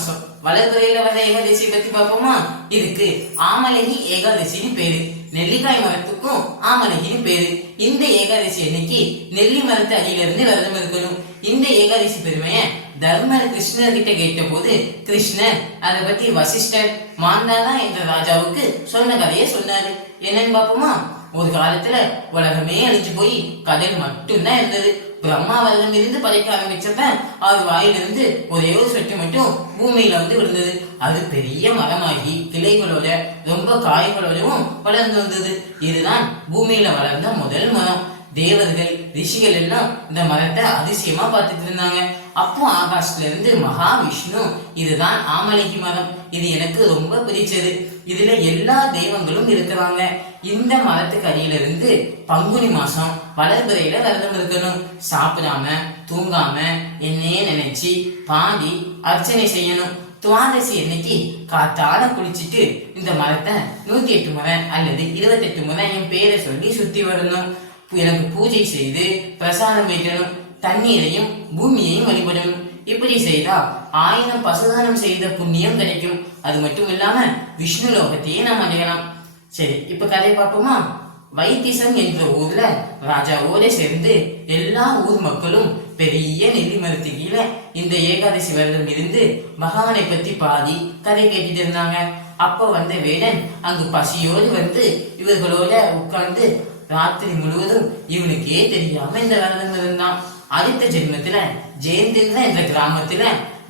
மாசம் வளர்துறையில வர ஏகாதசி பத்தி பார்ப்போமா. இதுக்கு ஆமலகி ஏகாதசின்னு பேரு. நெல்லிக்காய் மரத்துக்கும் ஆமலகின்னு பேரு. இந்த ஏகாதசி அன்னைக்கு நெல்லி மரத்து அடியில இருந்து விரதம் இருக்கணும். இந்த ஏகாதசி பெருமைய தர்மர் கிருஷ்ணர் கிட்ட கேட்ட போது கிருஷ்ணர் அதை பத்தி வசிஷ்டர் மாந்தாதா என்ற ராஜாவுக்கு சொன்ன கதையை சொன்னாரு. என்னன்னு பாப்போமா. ஒரு காலத்துல உலகமே அழிஞ்சு போய் கடல் மட்டும்தான் இருந்தது. பிரம்மா விரதம் இருந்து படைக்க ஆரம்பிச்சப்ப அவர் வாயிலிருந்து ஒரே ஒரு சொட்டு மட்டும் பூமியில வந்து விழுந்தது. அது பெரிய மரமாகி கிளைகளோட ரொம்ப காய்களோடவும் வளர்ந்து வந்தது. இதுதான் பூமியில வளர்ந்த முதல் மரம். தேவர்கள் ரிஷிகள் எல்லாம் இந்த மரத்தை அதிசயமா பார்த்துட்டு இருந்தாங்க. அப்போ ஆகாஷ்ல இருந்து மகாவிஷ்ணு இதுதான் ஆமலகி மரம், இது எனக்கு ரொம்ப பிடிச்சது, இதுல எல்லா தெய்வங்களும் இருக்கிறாங்க. இந்த மரத்துக்கு அடியில இருந்து பங்குனி மாசம் வளர்பிறையில விரதம் இருக்கணும். சாப்பிடாம தூங்காம என்னையே நினைச்சு பாடி அர்ச்சனை செய்யணும். துவாதசி அன்னைக்கு காத்தால குளிச்சுட்டு இந்த மரத்தை 108 முறை அல்லது 28 முறை என் பேரை சொல்லி சுத்தி வரணும். எனக்கு பூஜை செய்து பிரசாதம் வைக்கணும். தண்ணீரையும் பூமியையும் வழிபடணும். இப்படி செய்தா 1000 பசுதானம் செய்த புண்ணியம் கிடைக்கும். அது மட்டும் இல்லாம விஷ்ணு லோகத்தையே நாம் அடையலாம். சரி, இப்ப கதை பார்ப்போமா. வைத்திசம் என்ற ஊர்ல ராஜாவோட சேர்ந்து எல்லா ஊர் மக்களும் பெரிய நெல்லி மரத்து கீழே இந்த ஏகாதசி விரதம் இருந்து பகவானை பத்தி பாதி கதை கேட்டுட்டு இருந்தாங்க. அப்ப வந்த வேடன் அங்கு பசியோடு வந்து இவர்களோட உட்கார்ந்து ராத்திரி முழுவதும் இவனுக்கே தெரியாம இந்த விரதம் இருந்தான். அடுத்த ஜென்மத்துல ஜெயந்திர என்ற கிராமத்துல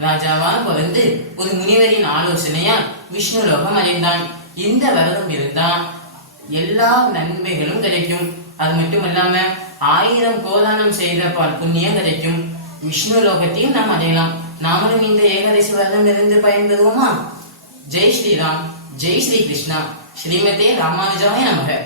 ராஜாவா பிறந்து ஒரு முனிவரின் ஆலோசனையா விஷ்ணு லோகம் அடைந்தான். இந்த விரதம் இருந்தான் எல்லா நன்மைகளும் கிடைக்கும். அது மட்டும் இல்லாம 1000 கோதானம் செய்த பால் புண்ணியம் கிடைக்கும். விஷ்ணு லோகத்தையும் நாம் அடையலாம். நாமளும் இந்த ஏகாதசி விரதம் இருந்து பயன்பெறுவோமா. ஜெய் ஸ்ரீராம், ஜெய் ஸ்ரீ கிருஷ்ணா, ஸ்ரீமதே ராமானுஜாய நமக.